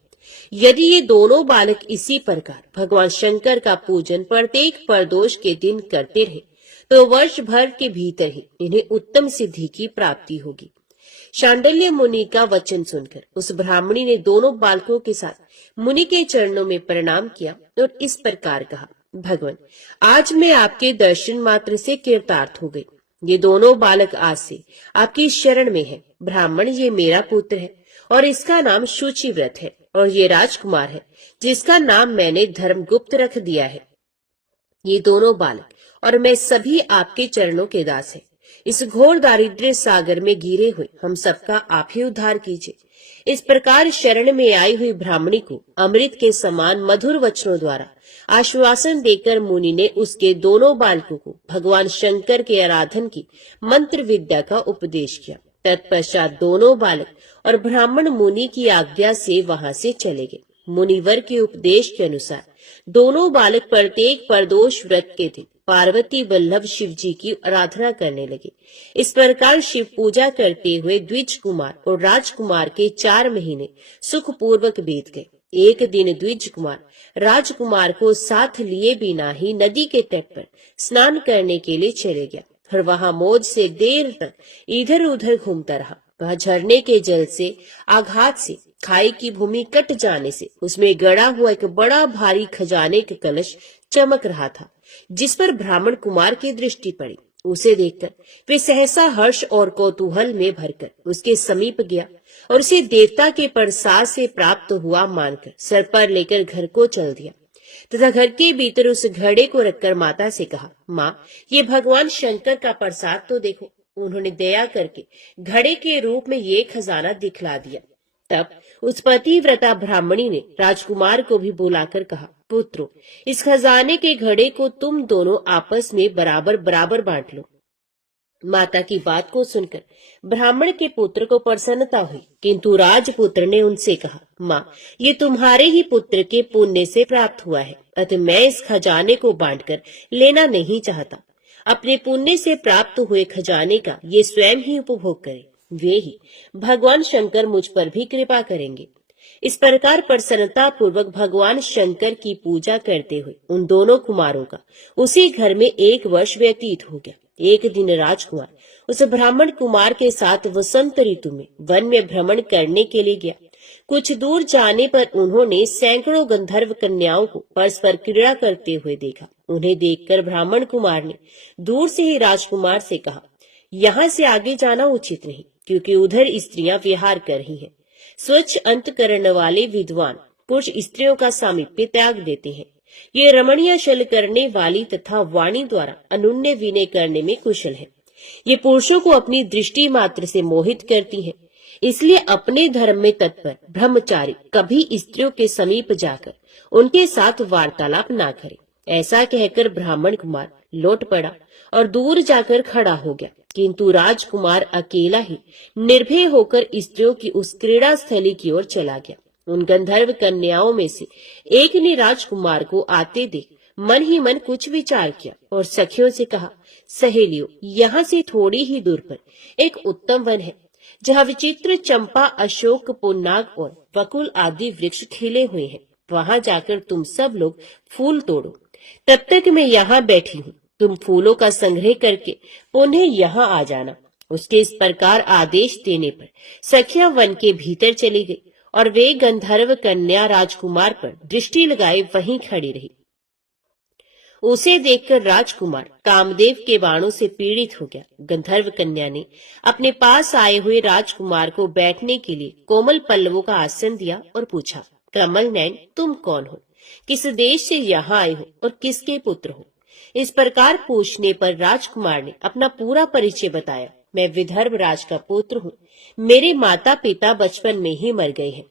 यदि ये दोनों बालक इसी प्रकार भगवान शंकर का पूजन प्रत्येक प्रदोष के दिन करते रहे तो वर्ष भर के भीतर ही इन्हें उत्तम सिद्धि की प्राप्ति होगी। शांडिल्य मुनि का वचन सुनकर उस ब्राह्मणी ने दोनों बालकों के साथ मुनि के चरणों में प्रणाम किया और इस प्रकार कहा, भगवान, आज मैं आपके दर्शन मात्र से कृतार्थ हो गई। ये दोनों बालक आज से आपकी शरण में है। ब्राह्मण, ये मेरा पुत्र है और इसका नाम शुचिव्रत है और ये राजकुमार है जिसका नाम मैंने धर्मगुप्त रख दिया है। ये दोनों बालक और मैं सभी आपके चरणों के दास हैं। इस घोर दारिद्र्य सागर में गिरे हुए हम सबका आप ही उद्धार कीजिए। इस प्रकार शरण में आई हुई ब्राह्मणी को अमृत के समान मधुर वचनों द्वारा आश्वासन देकर मुनि ने उसके दोनों बालकों को भगवान शंकर के आराधन की मंत्र विद्या का उपदेश किया। तत्पश्चात दोनों बालक और ब्राह्मण मुनि की आज्ञा से वहां से चले गए। मुनिवर के उपदेश के अनुसार दोनों बालक प्रत्येक प्रदोष व्रत के दिन पार्वती वल्लभ शिव जी की आराधना करने लगे। इस प्रकार शिव पूजा करते हुए द्विज कुमार और राजकुमार के 4 महीने सुखपूर्वक बीत गए। एक दिन द्विज कुमार राजकुमार को साथ लिए बिना ही नदी के तट पर स्नान करने के लिए चले गया और वहां मौज से देर तक इधर उधर घूमता रहा। वह झरने के जल से आघात से खाई की भूमि कट जाने से उसमें गड़ा हुआ एक बड़ा भारी खजाने का कलश चमक रहा था, जिस पर ब्राह्मण कुमार की दृष्टि पड़ी। उसे देखकर वे सहसा हर्ष और कौतूहल में भरकर उसके समीप गया और उसे देवता के प्रसाद से प्राप्त हुआ मानकर सर पर लेकर घर को चल दिया तथा घर के भीतर उस घड़े को रखकर माता से कहा, माँ, ये भगवान शंकर का प्रसाद तो देखो। उन्होंने दया करके घड़े के रूप में ये खजाना दिखला दिया। तब उस पतिव्रता ब्राह्मणी ने राजकुमार को भी बुलाकर कहा, पुत्रो, इस खजाने के घड़े को तुम दोनों आपस में बराबर बराबर बांट लो। माता की बात को सुनकर ब्राह्मण के पुत्र को प्रसन्नता हुई, किंतु राजपुत्र ने उनसे कहा, माँ, ये तुम्हारे ही पुत्र के पुण्य से प्राप्त हुआ है, अतः मैं इस खजाने को बांटकर लेना नहीं चाहता। अपने पुण्य से प्राप्त हुए खजाने का ये स्वयं ही उपभोग करे, वे ही भगवान शंकर मुझ पर भी कृपा करेंगे। इस प्रकार प्रसन्नता पूर्वक भगवान शंकर की पूजा करते हुए उन दोनों कुमारों का उसी घर में 1 वर्ष व्यतीत हो गया। एक दिन राजकुमार उस ब्राह्मण कुमार के साथ वसंत ऋतु में वन में भ्रमण करने के लिए गया। कुछ दूर जाने पर उन्होंने सैकड़ों गंधर्व कन्याओं को परस्पर क्रीड़ा करते हुए देखा। उन्हें देखकर ब्राह्मण कुमार ने दूर से ही राजकुमार से कहा, यहाँ से आगे जाना उचित नहीं, क्योंकि उधर स्त्रियां विहार कर रही हैं। स्वच्छ अंतकरण वाले विद्वान पुरुष स्त्रियों का सामीप्य त्याग देते हैं। ये रमणीय छल करने वाली तथा वाणी द्वारा अनुन्य विनय करने में कुशल है। ये पुरुषों को अपनी दृष्टि मात्र से मोहित करती है। इसलिए अपने धर्म में तत्पर ब्रह्मचारी कभी स्त्रियों के समीप जाकर उनके साथ वार्तालाप ना करे। ऐसा कहकर ब्राह्मण कुमार लौट पड़ा और दूर जाकर खड़ा हो गया, किंतु राजकुमार अकेला ही निर्भय होकर स्त्रियों की उस क्रीड़ा स्थली की ओर चला गया। उन गंधर्व कन्याओं में से एक ने राजकुमार को आते देख मन ही मन कुछ विचार किया और सखियों से कहा, सहेलियों, यहाँ से थोड़ी ही दूर पर एक उत्तम वन है, जहाँ विचित्र चंपा, अशोक, पुन्नाग और बकुल आदि वृक्ष खिले हुए हैं। वहां जाकर तुम सब लोग फूल तोड़ो। तब तक मैं यहाँ बैठी हूँ। तुम फूलों का संग्रह करके पुनः यहाँ आ जाना। उसके इस प्रकार आदेश देने पर सखियां वन के भीतर चली गई और वे गंधर्व कन्या राजकुमार पर दृष्टि लगाए वहीं खड़ी रही। उसे देखकर राजकुमार कामदेव के बाणों से पीड़ित हो गया। गंधर्व कन्या ने अपने पास आए हुए राजकुमार को बैठने के लिए कोमल पल्लवों का आसन दिया और पूछा, कमल नयन, तुम कौन हो? किस देश से यहाँ आए हो और किसके पुत्र हो? इस प्रकार पूछने पर राजकुमार ने अपना पूरा परिचय बताया। मैं विदर्भ राज का पुत्र हूँ। मेरे माता पिता बचपन में ही मर गए हैं।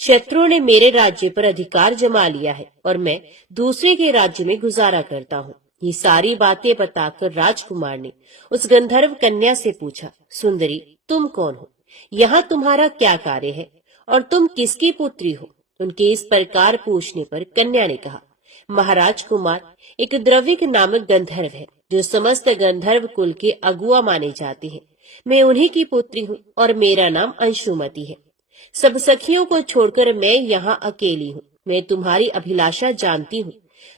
शत्रुओं ने मेरे राज्य पर अधिकार जमा लिया है और मैं दूसरे के राज्य में गुजारा करता हूँ। ये सारी बातें बताकर राजकुमार ने उस गंधर्व कन्या से पूछा, सुंदरी, तुम कौन हो? यहाँ तुम्हारा क्या कार्य है और तुम किसकी पुत्री हो? उनके इस प्रकार पूछने पर कन्या ने कहा, महाराज कुमार, एक द्रविक नामक गंधर्व है जो समस्त गंधर्व कुल के अगुआ माने जाते हैं। मैं उन्हीं की पुत्री हूँ और मेरा नाम अंशुमति है। सब सखियों को छोड़कर मैं यहाँ अकेली हूँ। मैं तुम्हारी अभिलाषा जानती हूँ।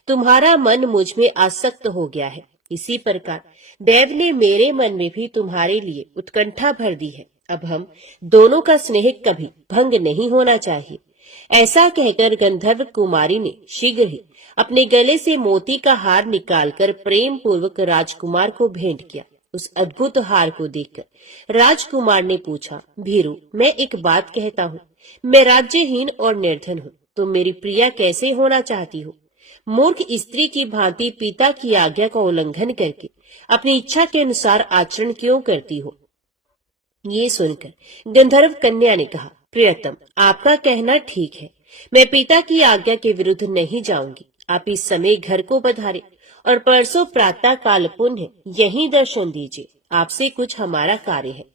तुम्हारा मन मुझ में आसक्त हो गया है। इसी प्रकार देव ने मेरे मन में भी तुम्हारे लिए उत्कंठा भर दी है। अब हम दोनों का स्नेह कभी भंग नहीं होना चाहिए। ऐसा कहकर गंधर्व कुमारी ने शीघ्र ही अपने गले से मोती का हार निकालकर प्रेम पूर्वक राजकुमार को भेंट किया। उस अद्भुत हार को देखकर राजकुमार ने पूछा, भीरू, मैं एक बात कहता हूँ, मैं राज्यहीन और निर्धन हूँ। तुम मेरी प्रिया कैसे होना चाहती हो? मूर्ख स्त्री की भांति पिता की आज्ञा का उल्लंघन करके अपनी इच्छा के अनुसार आचरण क्यों करती हो? ये सुनकर गंधर्व कन्या ने कहा, प्रियतम, आपका कहना ठीक है। मैं पिता की आज्ञा के विरुद्ध नहीं जाऊंगी। आप इस समय घर को पधारे और परसों प्रातः काल पुण्य यहीं दर्शन दीजिए। आपसे कुछ हमारा कार्य है।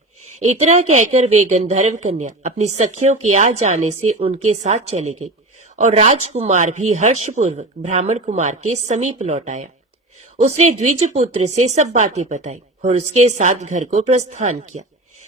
इतना कहकर वे गंधर्व कन्या अपनी सखियों के आ जाने से उनके साथ चली गई और राजकुमार भी हर्षपूर्वक ब्राह्मण कुमार के समीप लौट आया। उसने द्विज पुत्र से सब बातें बताई और उसके साथ घर को प्रस्थान किया।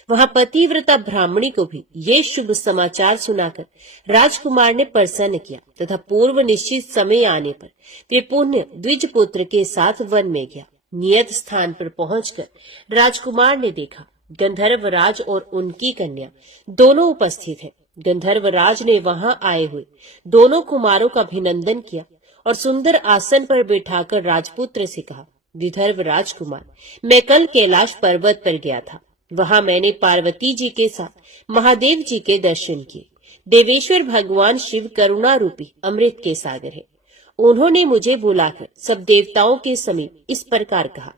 वहां पतिव्रता ब्राह्मणी को भी ये शुभ समाचार सुनाकर राजकुमार ने प्रसन्न किया तथा पूर्व निश्चित समय आने पर वे पुण्य द्विज पुत्र के साथ वन में गया। नियत स्थान पर पहुंचकर राजकुमार ने देखा गंधर्व राज और उनकी कन्या दोनों उपस्थित हैं। गंधर्व राज ने वहां आए हुए दोनों कुमारों का अभिनंदन किया और सुंदर आसन पर बैठाकर राजपुत्र से कहा, विदर्भ राजकुमार, मैं कल कैलाश पर्वत पर गया था। वहां मैंने पार्वती जी के साथ महादेव जी के दर्शन किए। देवेश्वर भगवान शिव करुणा रूपी अमृत के सागर है। उन्होंने मुझे बुलाकर सब देवताओं के समीप इस प्रकार कहा,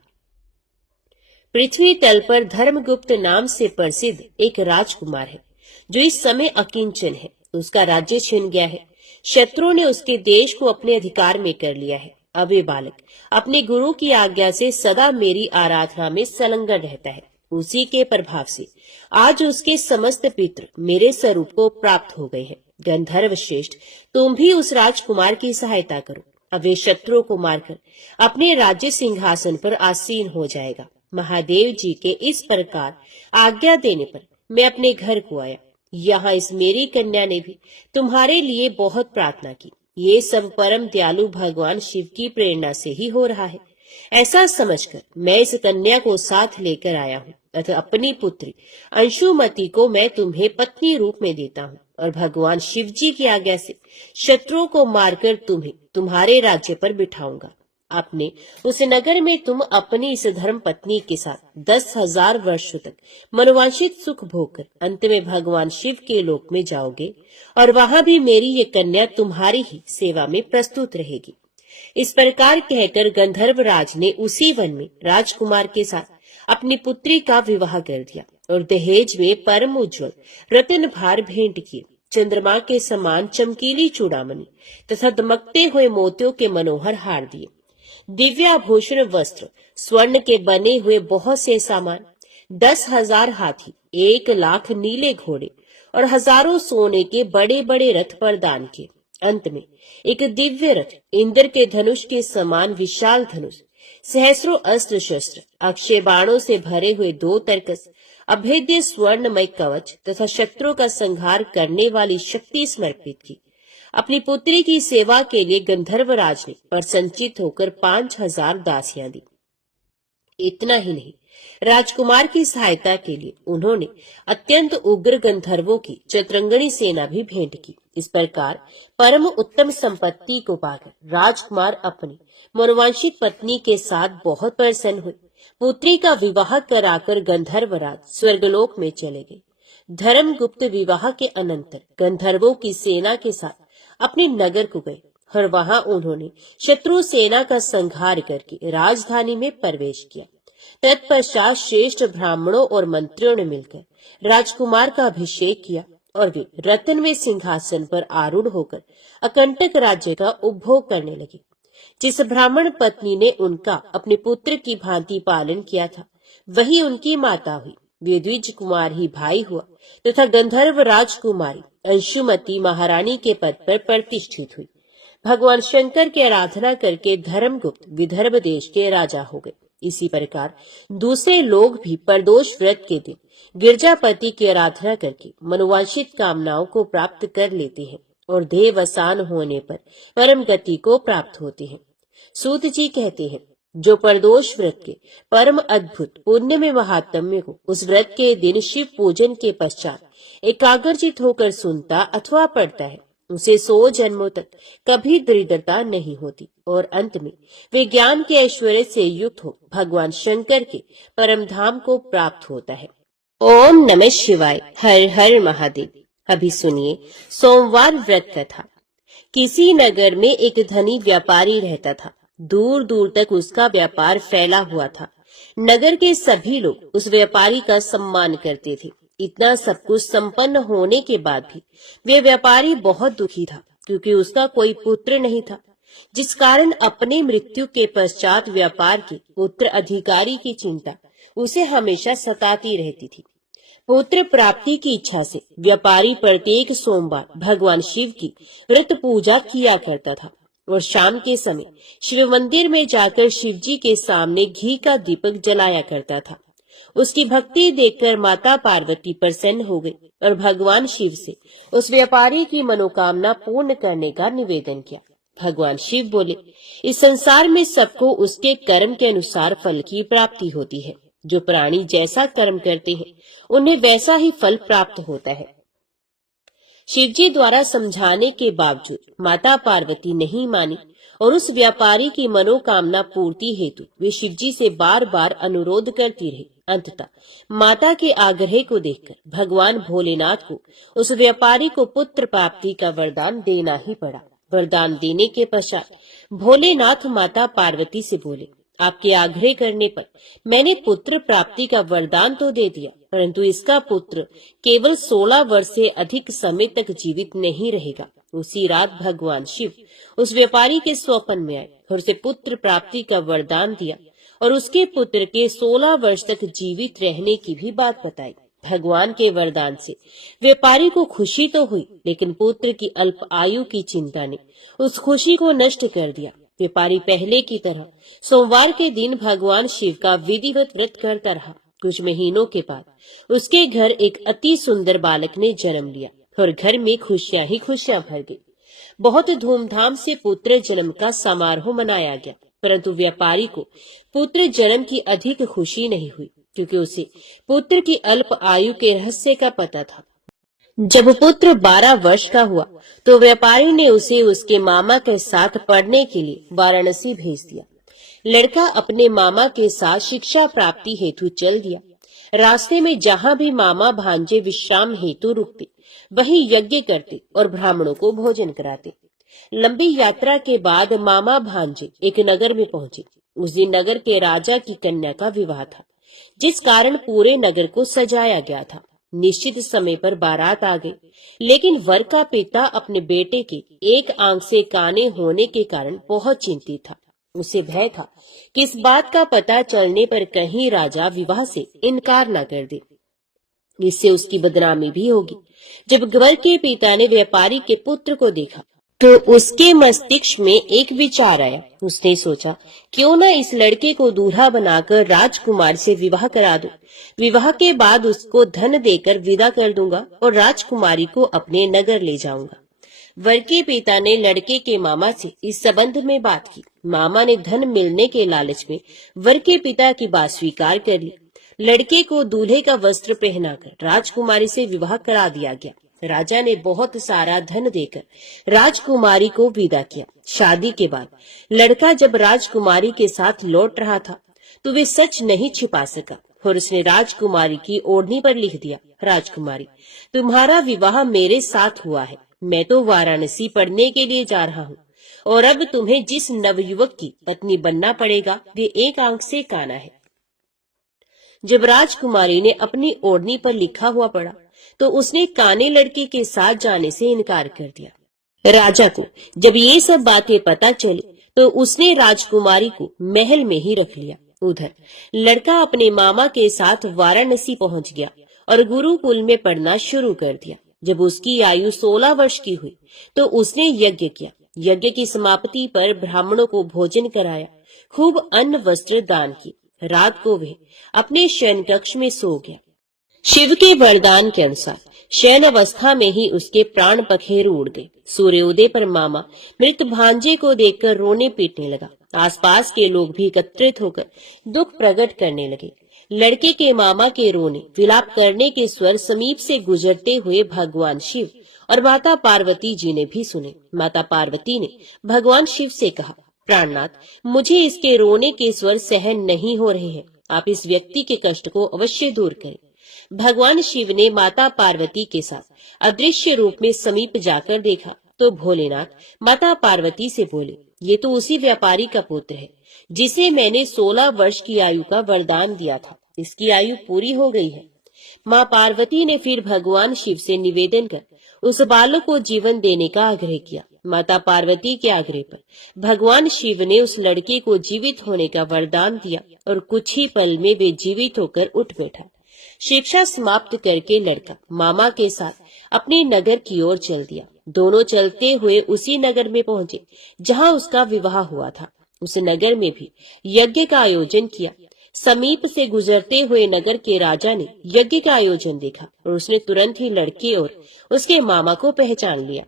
पृथ्वी तल पर धर्मगुप्त नाम से प्रसिद्ध एक राजकुमार है जो इस समय अकिंचन है। उसका राज्य छिन गया है। शत्रुओं ने उसके देश को अपने अधिकार में कर लिया है। अब ये बालक अपने गुरु की आज्ञा से सदा मेरी आराधना में संलग्न रहता है। उसी के प्रभाव से आज उसके समस्त पितृ मेरे स्वरूप को प्राप्त हो गए हैं। गंधर्व श्रेष्ठ, तुम भी उस राजकुमार की सहायता करो। अब वे शत्रुओं को मारकर अपने राज्य सिंहासन पर आसीन हो जाएगा। महादेव जी के इस प्रकार आज्ञा देने पर मैं अपने घर को आया। यहाँ इस मेरी कन्या ने भी तुम्हारे लिए बहुत प्रार्थना की। ये सब परम दयालु भगवान शिव की प्रेरणा से ही हो रहा है। ऐसा समझकर मैं इस कन्या को साथ लेकर आया हूँ तथा अपनी पुत्री अंशुमति को मैं तुम्हें पत्नी रूप में देता हूँ और भगवान शिव जी की आज्ञा से शत्रुओं को मारकर तुम्हें तुम्हारे राज्य पर बिठाऊंगा। अपने उस नगर में तुम अपनी इस धर्म पत्नी के साथ 10,000 वर्षों तक मनोवांछित सुख भोग कर अंत में भगवान शिव के लोक में जाओगे और वहां भी मेरी ये कन्या तुम्हारी ही सेवा में प्रस्तुत रहेगी। इस प्रकार कहकर गंधर्व राज ने उसी वन में राजकुमार के साथ अपनी पुत्री का विवाह कर दिया और दहेज में परम उज्ज्वल रत्न भार भेंट किए। चंद्रमा के समान चमकीली चूड़ामणि तथा दमकते हुए मोतियों के मनोहर हार दिए। दिव्याभूषण वस्त्र, स्वर्ण के बने हुए बहुत से सामान, 10,000 हाथी, 1,00,000 नीले घोड़े और हजारों सोने के बड़े बड़े रथ प्रदान किए। अंत में एक दिव्य रथ, इंद्र के धनुष के समान विशाल धनुष, सहस्रों अस्त्र शस्त्र, अक्षय बाणों से भरे हुए 2 तरकस, अभेद्य स्वर्णमय कवच तथा शत्रुओं का संहार करने वाली शक्ति समर्पित की। अपनी पुत्री की सेवा के लिए गंधर्वराज ने प्रसन्नचित होकर 5,000 दासियां दी। इतना ही नहीं, राजकुमार की सहायता के लिए उन्होंने अत्यंत उग्र गंधर्वों की चतुरंगणी सेना भी भेंट की। इस प्रकार परम उत्तम संपत्ति को पाकर राजकुमार अपनी मनोवांछित पत्नी के साथ बहुत प्रसन्न हुए। पुत्री का विवाह कराकर गंधर्वराज स्वर्गलोक में चले गए। धर्मगुप्त विवाह के अनंतर गंधर्वों की सेना के साथ अपने नगर को गए और वहां उन्होंने शत्रु सेना का संहार करके राजधानी में प्रवेश किया। तत्पश्चात श्रेष्ठ ब्राह्मणों और मंत्रियों ने मिलकर राजकुमार का अभिषेक किया और वे रत्नमय सिंहासन पर आरूढ़ होकर अकंटक राज्य का उपभोग करने लगे। जिस ब्राह्मण पत्नी ने उनका अपने पुत्र की भांति पालन किया था, वही उनकी माता हुई। वे द्विज कुमार ही भाई हुआ तथा गंधर्व राजकुमारी अंशुमति महारानी के पद पर प्रतिष्ठित हुई। भगवान शंकर की आराधना करके धर्मगुप्त विदर्भ देश के राजा हो गए। इसी प्रकार दूसरे लोग भी प्रदोष व्रत के दिन गिरजापति की आराधना करके मनोवांछित कामनाओं को प्राप्त कर लेते हैं और देहावसान होने पर परम गति को प्राप्त होते हैं। सूत जी कहते हैं, जो प्रदोष व्रत के परम अद्भुत पुण्य में महात्म्य को उस व्रत के दिन शिव पूजन के पश्चात एकाग्रचित होकर सुनता अथवा पढ़ता है, उसे 100 जन्मों तक कभी दरिद्रता नहीं होती और अंत में वे ज्ञान के ऐश्वर्य से युक्त हो भगवान शंकर के परम धाम को प्राप्त होता है। ओम नमः शिवाय। हर हर महादेव। अभी सुनिए सोमवार व्रत कथा। किसी नगर में एक धनी व्यापारी रहता था। दूर दूर तक उसका व्यापार फैला हुआ था। नगर के सभी लोग उस व्यापारी का सम्मान करते थे। इतना सब कुछ संपन्न होने के बाद भी वे व्यापारी बहुत दुखी था, क्योंकि उसका कोई पुत्र नहीं था, जिस कारण अपने मृत्यु के पश्चात व्यापार के उत्तराधिकारी की चिंता उसे हमेशा सताती रहती थी। पुत्र प्राप्ति की इच्छा से व्यापारी प्रत्येक सोमवार भगवान शिव की व्रत पूजा किया करता था और शाम के समय शिव मंदिर में जाकर शिव जी के सामने घी का दीपक जलाया करता था। उसकी भक्ति देखकर माता पार्वती प्रसन्न हो गई और भगवान शिव से उस व्यापारी की मनोकामना पूर्ण करने का निवेदन किया। भगवान शिव बोले, इस संसार में सबको उसके कर्म के अनुसार फल की प्राप्ति होती है। जो प्राणी जैसा कर्म करते हैं उन्हें वैसा ही फल प्राप्त होता है। शिवजी द्वारा समझाने के बावजूद माता पार्वती नहीं मानी और उस व्यापारी की मनोकामना पूर्ति हेतु वे शिवजी से बार बार अनुरोध करती रही। अंततः माता के आग्रह को देखकर भगवान भोलेनाथ को उस व्यापारी को पुत्र प्राप्ति का वरदान देना ही पड़ा। वरदान देने के पश्चात भोलेनाथ माता पार्वती से बोले, आपके आग्रह करने पर मैंने पुत्र प्राप्ति का वरदान तो दे दिया, परंतु इसका पुत्र केवल 16 वर्ष से अधिक समय तक जीवित नहीं रहेगा। उसी रात भगवान शिव उस व्यापारी के स्वप्न में आए और उसे पुत्र प्राप्ति का वरदान दिया और उसके पुत्र के 16 वर्ष तक जीवित रहने की भी बात बताई। भगवान के वरदान से व्यापारी को खुशी तो हुई, लेकिन पुत्र की अल्प आयु की चिंता ने उस खुशी को नष्ट कर दिया। व्यापारी पहले की तरह सोमवार के दिन भगवान शिव का विधिवत व्रत करता रहा। कुछ महीनों के बाद उसके घर एक अति सुंदर बालक ने जन्म लिया और घर में खुशियां ही खुशियां भर गई। बहुत धूमधाम से पुत्र जन्म का समारोह मनाया गया, परंतु व्यापारी को पुत्र जन्म की अधिक खुशी नहीं हुई, क्योंकि उसे पुत्र की अल्प आयु के रहस्य का पता था। जब पुत्र 12 वर्ष का हुआ तो व्यापारी ने उसे उसके मामा के साथ पढ़ने के लिए वाराणसी भेज दिया। लड़का अपने मामा के साथ शिक्षा प्राप्ति हेतु चल दिया। रास्ते में जहाँ भी मामा भांजे विश्राम हेतु रुकते, वहीं यज्ञ करते और ब्राह्मणों को भोजन कराते। लंबी यात्रा के बाद मामा भांजे एक नगर में पहुंचे। उस दिन नगर के राजा की कन्या का विवाह था, जिस कारण पूरे नगर को सजाया गया था। निश्चित समय पर बारात आ गई, लेकिन वर का पिता अपने बेटे के एक आंख से काने होने के कारण बहुत चिंतित था। उसे भय था कि इस बात का पता चलने पर कहीं राजा विवाह से इनकार न कर दे, इससे उसकी बदनामी भी होगी। जब वर के पिता ने व्यापारी के पुत्र को देखा तो उसके मस्तिष्क में एक विचार आया। उसने सोचा, क्यों न इस लड़के को दूल्हा बनाकर राजकुमार से विवाह करा दूं। विवाह के बाद उसको धन देकर विदा कर दूंगा और राजकुमारी को अपने नगर ले जाऊंगा। वर के पिता ने लड़के के मामा से इस संबंध में बात की। मामा ने धन मिलने के लालच में वर के पिता की बात स्वीकार कर ली। लड़के को दूल्हे का वस्त्र पहनाकर राजकुमारी से विवाह करा दिया गया। राजा ने बहुत सारा धन देकर राजकुमारी को विदा किया। शादी के बाद लड़का जब राजकुमारी के साथ लौट रहा था तो वे सच नहीं छिपा सका और उसने राजकुमारी की ओढ़नी पर लिख दिया, राजकुमारी, तुम्हारा विवाह मेरे साथ हुआ है। मैं तो वाराणसी पढ़ने के लिए जा रहा हूँ और अब तुम्हें जिस नवयुवक की पत्नी बनना पड़ेगा वे एक आंख से काना है। जब राजकुमारी ने अपनी ओढ़नी पर लिखा हुआ पढ़ा तो उसने काने लड़के के साथ जाने से इनकार कर दिया। राजा को जब ये सब बातें पता चली तो उसने राजकुमारी को महल में ही रख लिया। उधर लड़का अपने मामा के साथ वाराणसी पहुंच गया और गुरुकुल में पढ़ना शुरू कर दिया। जब उसकी आयु 16 वर्ष की हुई तो उसने यज्ञ किया। यज्ञ की समाप्ति पर ब्राह्मणों को भोजन कराया, खूब अन्न वस्त्र दान किए। रात को वह अपने शयन कक्ष में सो गया। शिव के वरदान के अनुसार शयन अवस्था में ही उसके प्राण पखेरु उड़ गए। सूर्योदय पर मामा मृत भांजे को देखकर रोने पीटने लगा। आसपास के लोग भी एकत्रित होकर दुख प्रकट करने लगे। लड़के के मामा के रोने विलाप करने के स्वर समीप से गुजरते हुए भगवान शिव और माता पार्वती जी ने भी सुने। माता पार्वती ने भगवान शिव से कहा, प्राणनाथ, मुझे इसके रोने के स्वर सहन नहीं हो रहे हैं। आप इस व्यक्ति के कष्ट को अवश्य दूर करें। भगवान शिव ने माता पार्वती के साथ अदृश्य रूप में समीप जाकर देखा तो भोलेनाथ माता पार्वती से बोले, ये तो उसी व्यापारी का पुत्र है जिसे मैंने 16 वर्ष की आयु का वरदान दिया था। इसकी आयु पूरी हो गई है। माँ पार्वती ने फिर भगवान शिव से निवेदन कर उस बालक को जीवन देने का आग्रह किया। माता पार्वती के आग्रह पर भगवान शिव ने उस लड़के को जीवित होने का वरदान दिया और कुछ ही पल में वे जीवित होकर उठ बैठा। शिक्षा समाप्त करके लड़का मामा के साथ अपने नगर की ओर चल दिया। दोनों चलते हुए उसी नगर में पहुंचे जहां उसका विवाह हुआ था। उस नगर में भी यज्ञ का आयोजन किया। समीप से गुजरते हुए नगर के राजा ने यज्ञ का आयोजन देखा और उसने तुरंत ही लड़के और उसके मामा को पहचान लिया।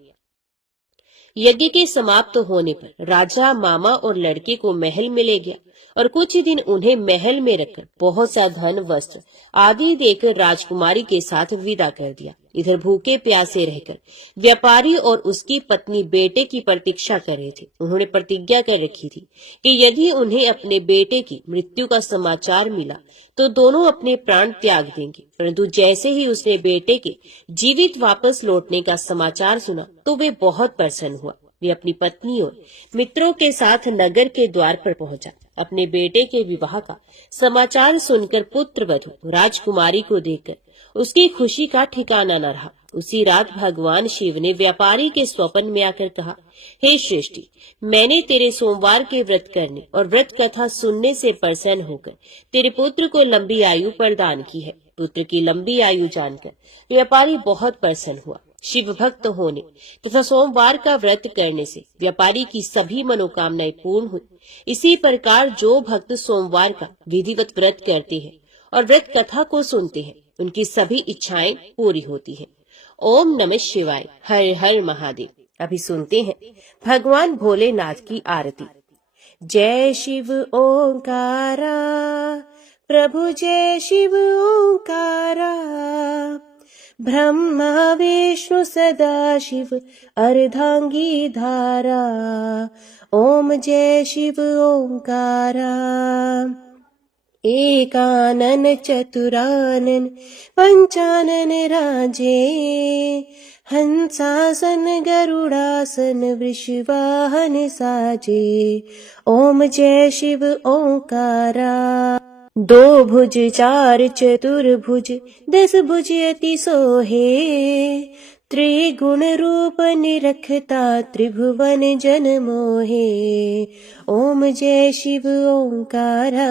यज्ञ के समाप्त होने पर राजा मामा और लड़के को महल में ले गया और कुछ ही दिन उन्हें महल में रखकर बहुत सा धन वस्त्र आदि देकर राजकुमारी के साथ विदा कर दिया। इधर भूखे प्यासे रहकर व्यापारी और उसकी पत्नी बेटे की प्रतीक्षा कर रहे थे। उन्होंने प्रतिज्ञा कर रखी थी कि यदि उन्हें अपने बेटे की मृत्यु का समाचार मिला तो दोनों अपने प्राण त्याग देंगे। परंतु जैसे ही उसने बेटे के जीवित वापस लौटने का समाचार सुना तो वे बहुत प्रसन्न हुआ। वे अपनी पत्नी और मित्रों के साथ नगर के द्वार पर पहुंचा। अपने बेटे के विवाह का समाचार सुनकर पुत्र वधू राजकुमारी को देखकर उसकी खुशी का ठिकाना न रहा। उसी रात भगवान शिव ने व्यापारी के स्वप्न में आकर कहा, हे श्रेष्ठी, मैंने तेरे सोमवार के व्रत करने और व्रत कथा सुनने से प्रसन्न होकर तेरे पुत्र को लंबी आयु प्रदान की है। पुत्र की लंबी आयु जानकर व्यापारी बहुत प्रसन्न हुआ। शिव भक्त होने तथा सोमवार का व्रत करने से व्यापारी की सभी मनोकामनाएं पूर्ण हुई। इसी प्रकार जो भक्त सोमवार का विधिवत व्रत करते हैं और व्रत कथा को सुनते हैं उनकी सभी इच्छाएं पूरी होती हैं। ओम नमः शिवाय। हर हर महादेव। अभी सुनते हैं भगवान भोलेनाथ की आरती। जय शिव ओंकारा, प्रभु जय शिव ओंकारा, ब्रह्मा विष्णु सदा शिव अर्धांगी धारा। ओम जय शिव ओंकारा। एकानन चतुरानन पंचानन राजे, हंसासन गरुड़ासन वृषवाहन साजे। ओम जय शिव ओंकारा। दो भुज चार चतुर्भुज, 10 भुज अति सोहे, त्रिगुण रूप निरखता त्रिभुवन जन मोहे। ओम जय शिव ओंकारा।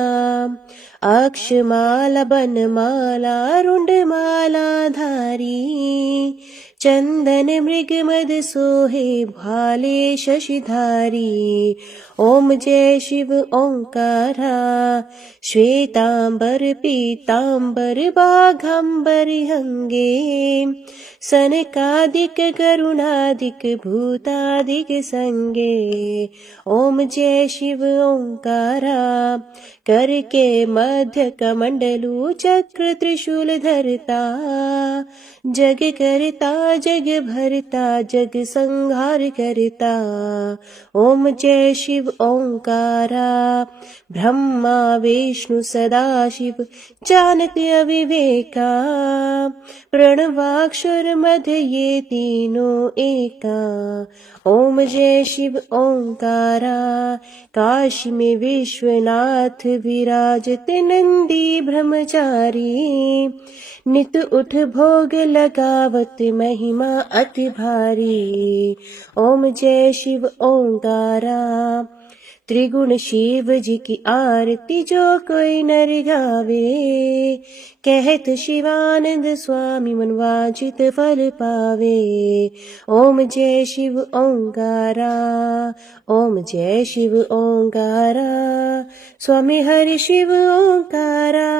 अक्षमाला बनमाला रुंडमाला धारी, चंदन मृग मद सोहे भाले शशिधारी। ओम जय शिव ओंकारा। श्वेतांबर पीतांबर बाघांबर अंगे, सनकादिक गरुणादिक भूतादिक संगे। ओम जय शिव ओंकारा। कर के मध्य कमंडलू चक्र त्रिशूल धरता, जग करता जग भरता जग संहार करता। ओम जय शिव ओंकारा। ब्रह्मा विष्णु सदा शिव जानत अविवेका, प्रणवाक्षर मध्य ये तीनों एका। ओम जय शिव ओंकारा। काशी में विश्वनाथ विराजते नंदी ब्रह्मचारी, नित उठ भोग लगावत महिमा अति भारी। ओम जय शिव ओंकारा। त्रिगुण शिव जी की आरती जो कोई नर गावे, कहत शिवानंद स्वामी मन वांछित फल पावे। ओम जय शिव ओंकारा। ओम जय शिव ओंकारा। स्वामी हरि शिव ओंकारा।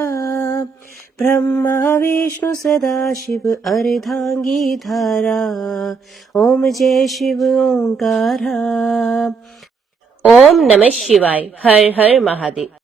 ब्रह्मा विष्णु सदा शिव अर्धांगी धारा। ओम जय शिव ओंकारा। ओम नमः शिवाय। हर हर महादेव।